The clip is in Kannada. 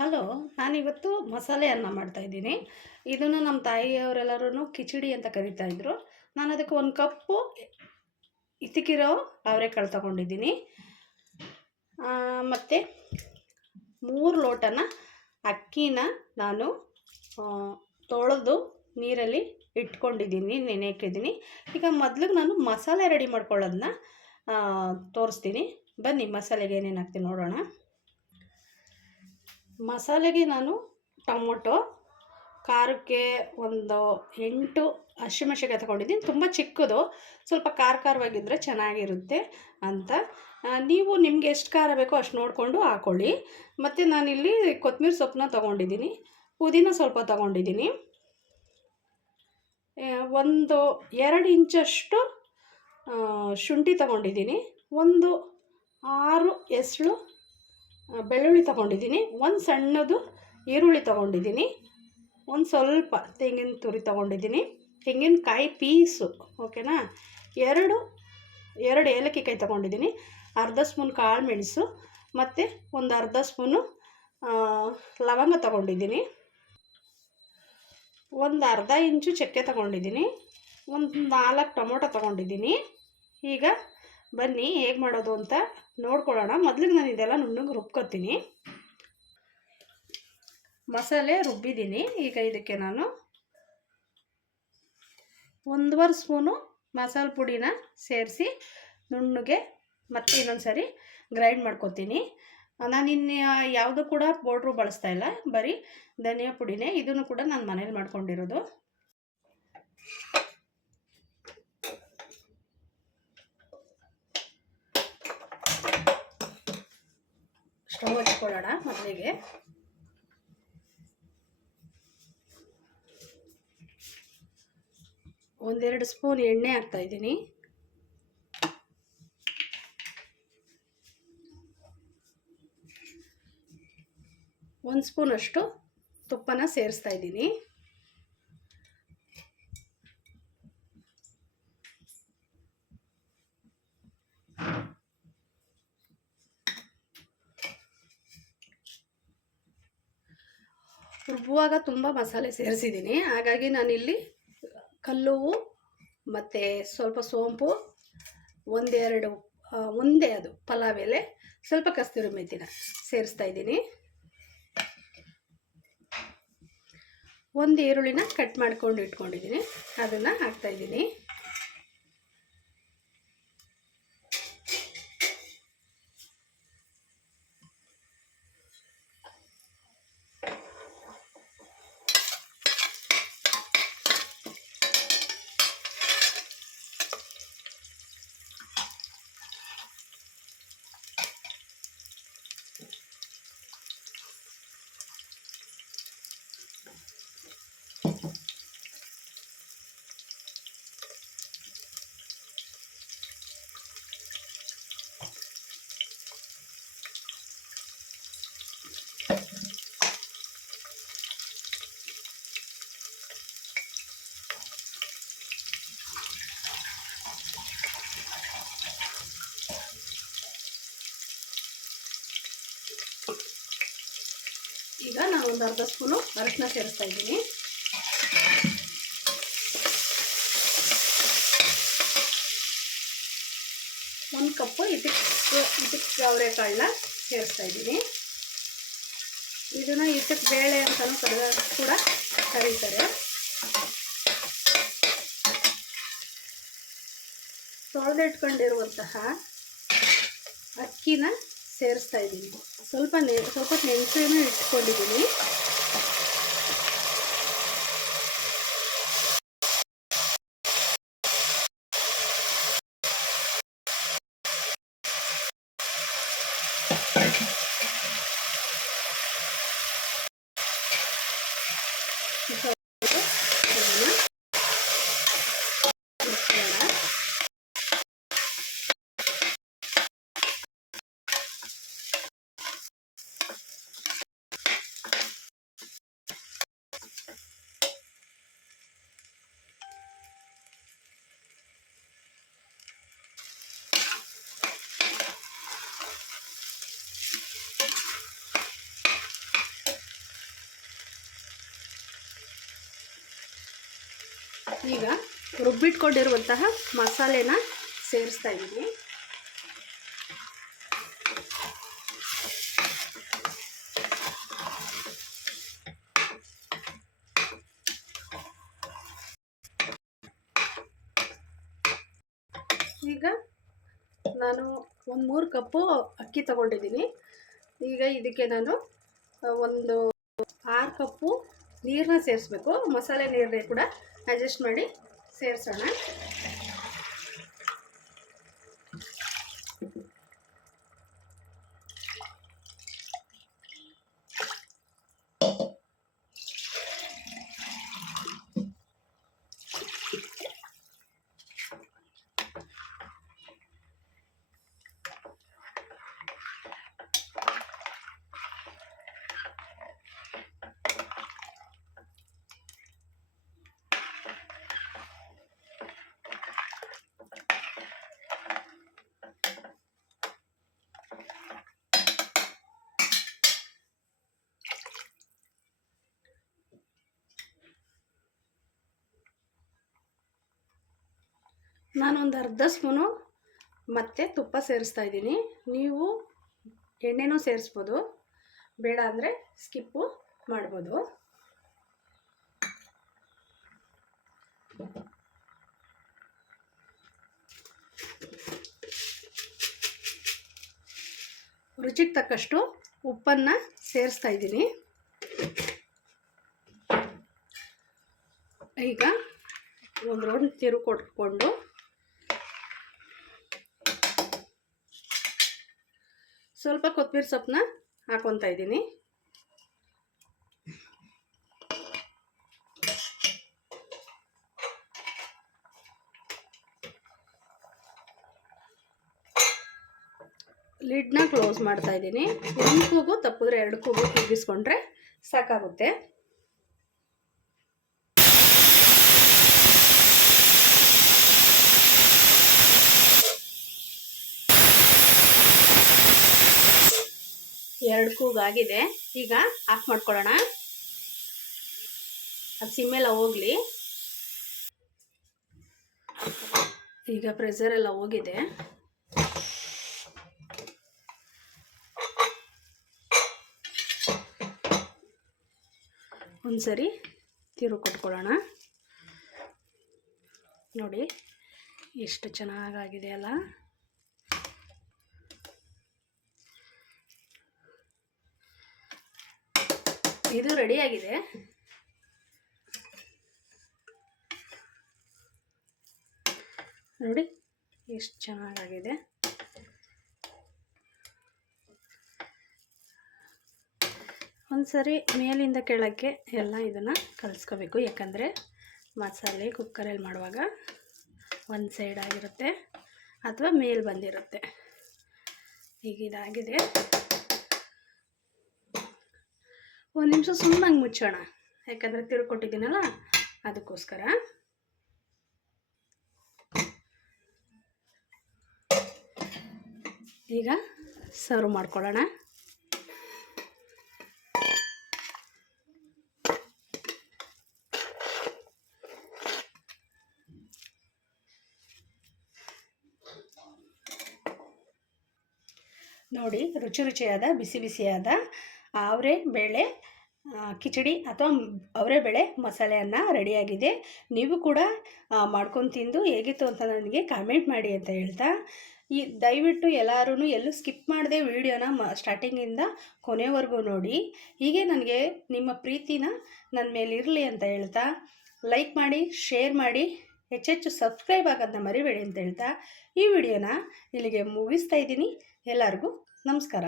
ಹಲೋ, ನಾನಿವತ್ತು ಮಸಾಲೆ ಅನ್ನ ಮಾಡ್ತಾಯಿದ್ದೀನಿ ಇದನ್ನು ನಮ್ಮ ತಾಯಿಯವರೆಲ್ಲರೂ ಕಿಚಡಿ ಅಂತ ಕರಿತಾ ಇದ್ರು. ನಾನು ಅದಕ್ಕೆ ಒಂದು ಕಪ್ಪು ಇತಿಕಿರೋ ಅವರೆಕಾಳು ತಗೊಂಡಿದ್ದೀನಿ. ಮತ್ತು ಮೂರು ಲೋಟನ ಅಕ್ಕಿನ ನಾನು ತೊಳೆದು ನೀರಲ್ಲಿ ಇಟ್ಕೊಂಡಿದ್ದೀನಿ ನೆನೆಯಕ್ಕಿದ್ದೀನಿ ಈಗ ಮೊದ್ಲಿಗೆ ನಾನು ಮಸಾಲೆ ರೆಡಿ ಮಾಡ್ಕೊಳ್ಳೋದನ್ನ ತೋರಿಸ್ತೀನಿ. ಬನ್ನಿ, ಮಸಾಲೆಗೆ ಏನೇನು ಹಾಕ್ತೀನಿ ನೋಡೋಣ. ಮಸಾಲೆಗೆ ನಾನು ಟೊಮೊಟೊ, ಖಾರಕ್ಕೆ ಒಂದು ಎಂಟು ಹಸಿಮೆಣ್ಸಿನ್ಕಾಯಿ ತಗೊಂಡಿದ್ದೀನಿ. ತುಂಬ ಚಿಕ್ಕದು, ಸ್ವಲ್ಪ ಖಾರ ಖಾರವಾಗಿದ್ದರೆ ಚೆನ್ನಾಗಿರುತ್ತೆ ಅಂತ. ನೀವು ನಿಮಗೆ ಎಷ್ಟು ಖಾರ ಬೇಕೋ ಅಷ್ಟು ನೋಡಿಕೊಂಡು ಹಾಕ್ಕೊಳ್ಳಿ ಮತ್ತು ನಾನಿಲ್ಲಿ ಕೊತ್ತಂಬರಿ ಸೊಪ್ಪನ್ನ ತೊಗೊಂಡಿದ್ದೀನಿ. ಪುದೀನ ಸ್ವಲ್ಪ ತೊಗೊಂಡಿದ್ದೀನಿ. ಒಂದು ಎರಡು ಇಂಚಷ್ಟು ಶುಂಠಿ ತೊಗೊಂಡಿದ್ದೀನಿ. ಒಂದು ಆರು ಎಸಳು ಬೆಳ್ಳುಳ್ಳಿ ತೊಗೊಂಡಿದ್ದೀನಿ. ಒಂದು ಸಣ್ಣದು ಈರುಳ್ಳಿ ತೊಗೊಂಡಿದ್ದೀನಿ. ಒಂದು ಸ್ವಲ್ಪ ತೆಂಗಿನ ತುರಿ ತೊಗೊಂಡಿದ್ದೀನಿ. ತೆಂಗಿನಕಾಯಿ ಪೀಸು ಓಕೆನಾ ಎರಡು ಎರಡು ಏಲಕ್ಕಿ ಕಾಯಿ ತೊಗೊಂಡಿದ್ದೀನಿ. ಅರ್ಧ ಸ್ಪೂನ್ ಕಾಳು ಮೆಣಸು, ಮತ್ತು ಒಂದು ಅರ್ಧ ಸ್ಪೂನು ಲವಂಗ ತೊಗೊಂಡಿದ್ದೀನಿ. ಒಂದು ಅರ್ಧ ಇಂಚು ಚಕ್ಕೆ ತೊಗೊಂಡಿದ್ದೀನಿ. ಒಂದು ನಾಲ್ಕು ಟೊಮೊಟೊ ತೊಗೊಂಡಿದ್ದೀನಿ. ಈಗ ಬನ್ನಿ, ಹೇಗೆ ಮಾಡೋದು ಅಂತ ನೋಡ್ಕೊಳ್ಳೋಣ. ಮೊದಲಿಗೆ ನಾನು ಇದೆಲ್ಲ ನುಣ್ಣಗೆ ರುಬ್ಕೊತೀನಿ. ಮಸಾಲೆ ರುಬ್ಬಿದ್ದೀನಿ. ಈಗ ಇದಕ್ಕೆ ನಾನು ಒಂದೂವರೆ ಸ್ಪೂನು ಮಸಾಲೆ ಪುಡಿನ ಸೇರಿಸಿ ನುಣ್ಣಗೆ ಮತ್ತೆ ಇನ್ನೊಂದು ಸರಿ ಗ್ರೈಂಡ್ ಮಾಡ್ಕೊತೀನಿ. ನಾನು ಇನ್ನು ಯಾವುದು ಕೂಡ ಪೌಡ್ರು ಬಳಸ್ತಾ ಇಲ್ಲ. ಬರೀ ಧನಿಯಾ ಪುಡಿನೇ. ಇದನ್ನು ಕೂಡ ನಾನು ಮನೇಲಿ ಮಾಡ್ಕೊಂಡಿರೋದು. ಸ್ಟವ್ ಹಚ್ಕೊಳ್ಳೋಣ ಮೊದಲಿಗೆ. ಒಂದೆರಡು ಸ್ಪೂನ್ ಎಣ್ಣೆ ಹಾಕ್ತಾ ಇದ್ದೀನಿ. ಒಂದು ಸ್ಪೂನಷ್ಟು ತುಪ್ಪನ ಸೇರಿಸ್ತಾ ಇದ್ದೀನಿ. ರುಬ್ಬುವಾಗ ತುಂಬ ಮಸಾಲೆ ಸೇರಿಸಿದ್ದೀನಿ. ಹಾಗಾಗಿ ನಾನಿಲ್ಲಿ ಕಲ್ಲುವು ಮತ್ತು ಸ್ವಲ್ಪ ಸೋಂಪು, ಒಂದೆರಡು ಒಂದೇ ಅದು ಪಲಾವ್ ಎಲೆ, ಸ್ವಲ್ಪ ಕಸ್ತೂರಿ ಮೆತ್ತಿನ ಸೇರಿಸ್ತಾ ಇದ್ದೀನಿ. ಒಂದು ಈರುಳ್ಳಿನ ಕಟ್ ಮಾಡ್ಕೊಂಡು ಇಟ್ಕೊಂಡಿದ್ದೀನಿ. ಅದನ್ನು ಹಾಕ್ತಾಯಿದ್ದೀನಿ ನಾನು ಒಂದು ಅರ್ಧ ಸ್ಪೂನು ಅರಶಿನ ಸೇರಿಸ್ತಾ ಇದ್ದೀನಿ. ಒಂದು ಕಪ್ಪು ಇದಕ್ಕೆ ಇದಕ್ಕೆ ಅವರೆಕಾಳನ್ನ ಸೇರಿಸ್ತಾ ಇದ್ದೀನಿ. ಇದನ್ನು ಇದಕ್ಕೆ ಬೇಳೆ ಅಂತಲೂ ಕರೆದ ಕೂಡ ಕರೀತಾರೆ. ತೊಳೆದಿಟ್ಕೊಂಡಿರುವಂತಹ ಅಕ್ಕಿನ ಸೇರಿಸ್ತಾ ಇದ್ದೀನಿ. ಸ್ವಲ್ಪ ನೆ ಸ್ವಲ್ಪ ನೆನೆಸೇನು ಇಟ್ಕೊಂಡಿದ್ದೀನಿ. ರುಬ್ಬಿಟ್ಕೊಂಡಿರುವಂತಹ ಮಸಾಲೆನ ಸೇರಿಸ್ತಾ ಇದ್ದೀನಿ. ಈಗ ನಾನು ಒಂದು ಮೂರು ಕಪ್ಪು ಅಕ್ಕಿ ತಗೊಂಡಿದ್ದೀನಿ. ಈಗ ಇದಕ್ಕೆ ನಾನು ಒಂದು ಆರು ಕಪ್ಪು ನೀರನ್ನ ಸೇರಿಸ್ಬೇಕು. ಮಸಾಲೆ ನೀರನ್ನೇ ಕೂಡ ಅಡ್ಜಸ್ಟ್ ಮಾಡಿ ಸೇರಿಸೋಣ ನಾನೊಂದು ಅರ್ಧ ಸ್ಪೂನು ಮತ್ತೆ ತುಪ್ಪ ಸೇರಿಸ್ತಾ ಇದ್ದೀನಿ. ನೀವು ಎಣ್ಣೆನೂ ಸೇರಿಸ್ಬೋದು. ಬೇಡ ಅಂದರೆ ಸ್ಕಿಪ್ಪು ಮಾಡ್ಬೋದು. ರುಚಿಗೆ ತಕ್ಕಷ್ಟು ಉಪ್ಪನ್ನು ಸೇರಿಸ್ತಾ ಇದ್ದೀನಿ. ಈಗ ಒಂದು ರೌಂಡ್ ತಿರು ಕೊಟ್ಕೊಂಡು ಸ್ವಲ್ಪ ಕೊತ್ತಂಬರಿ ಸೊಪ್ಪನ್ನ ಹಾಕೊತಾ ಇದ್ದೀನಿ. ಲಿಡ್ನ ಕ್ಲೋಸ್ ಮಾಡ್ತಾ ಇದ್ದೀನಿ. ಒಂದು ಕೂಗು ತಪ್ಪಿದ್ರೆ ಎರಡು ಕೂಗು ಕೂಗಿಸ್ಕೊಂಡ್ರೆ ಸಾಕಾಗುತ್ತೆ. ಎರಡು ಕೂಗಾಗಿದೆ ಈಗ ಆಫ್ ಮಾಡ್ಕೊಳ್ಳೋಣ. ಅದು ಸಿಮ್ಮೆಲ್ಲ ಹೋಗಲಿ. ಈಗ ಪ್ರೆಸರ್ ಎಲ್ಲ ಹೋಗಿದೆ. ಒಂದ್ಸರಿ ತಿರು ಕೊಟ್ಕೊಳ್ಳೋಣ. ನೋಡಿ, ಎಷ್ಟು ಚೆನ್ನಾಗಾಗಿದೆ ಅಲ್ಲ. ಇದು ರೆಡಿಯಾಗಿದೆ ನೋಡಿ, ಎಷ್ಟು ಚೆನ್ನಾಗಾಗಿದೆ. ಒಂದ್ಸರಿ ಮೇಲಿಂದ ಕೆಳಕ್ಕೆ ಎಲ್ಲ ಇದನ್ನು ಕಲಿಸ್ಕೋಬೇಕು. ಯಾಕಂದರೆ ಮಸಾಲೆ ಕುಕ್ಕರಲ್ಲಿ ಮಾಡುವಾಗ ಒಂದು ಸೈಡ್ ಆಗಿರುತ್ತೆ ಅಥವಾ ಮೇಲ್ ಬಂದಿರುತ್ತೆ. ಈಗ ಇದಾಗಿದೆ. ಒಂದು ನಿಮಿಷ ಸುಮ್ಮನೆ ಹಂಗೆ ಮುಚ್ಚೋಣ. ಯಾಕಂದರೆ ತಿರ್ಕೊಟ್ಟಿದ್ದೀನಲ್ಲ ಅದಕ್ಕೋಸ್ಕರ. ಈಗ ಸರ್ವ್ ಮಾಡ್ಕೊಳ್ಳೋಣ. ನೋಡಿ, ರುಚಿ ರುಚಿಯಾದ, ಬಿಸಿ ಬಿಸಿಯಾದ ಅವರೆ ಬೇಳೆ ಕಿಚಡಿ ಅಥವಾ ಅವರೇ ಬೇಳೆ ಮಸಾಲೆ ಅನ್ನ ರೆಡಿಯಾಗಿದೆ. ನೀವು ಕೂಡ ಮಾಡ್ಕೊಂಡು ತಿಂದು ಹೇಗಿತ್ತು ಅಂತ ನನಗೆ ಕಾಮೆಂಟ್ ಮಾಡಿ ಅಂತ ಹೇಳ್ತಾ. ಈ, ದಯವಿಟ್ಟು ಎಲ್ಲರೂ ಎಲ್ಲೂ ಸ್ಕಿಪ್ ಮಾಡದೆ ವೀಡಿಯೋನ ಮ ಸ್ಟಾರ್ಟಿಂಗಿಂದ ಕೊನೆವರೆಗೂ ನೋಡಿ. ಹೀಗೆ ನನಗೆ ನಿಮ್ಮ ಪ್ರೀತಿನ ನನ್ನ ಮೇಲೆ ಇರಲಿ ಅಂತ ಹೇಳ್ತಾ. ಲೈಕ್ ಮಾಡಿ ಶೇರ್ ಮಾಡಿ, ಹೆಚ್ಚೆಚ್ಚು ಸಬ್ಸ್ಕ್ರೈಬ್ ಆಗೋದನ್ನ ಮರಿಬೇಡಿ ಅಂತ ಹೇಳ್ತಾ. ಈ ವಿಡಿಯೋನ ಇಲ್ಲಿಗೆ ಮುಗಿಸ್ತಾ ಇದ್ದೀನಿ. ಎಲ್ಲರಿಗೂ ನಮಸ್ಕಾರ.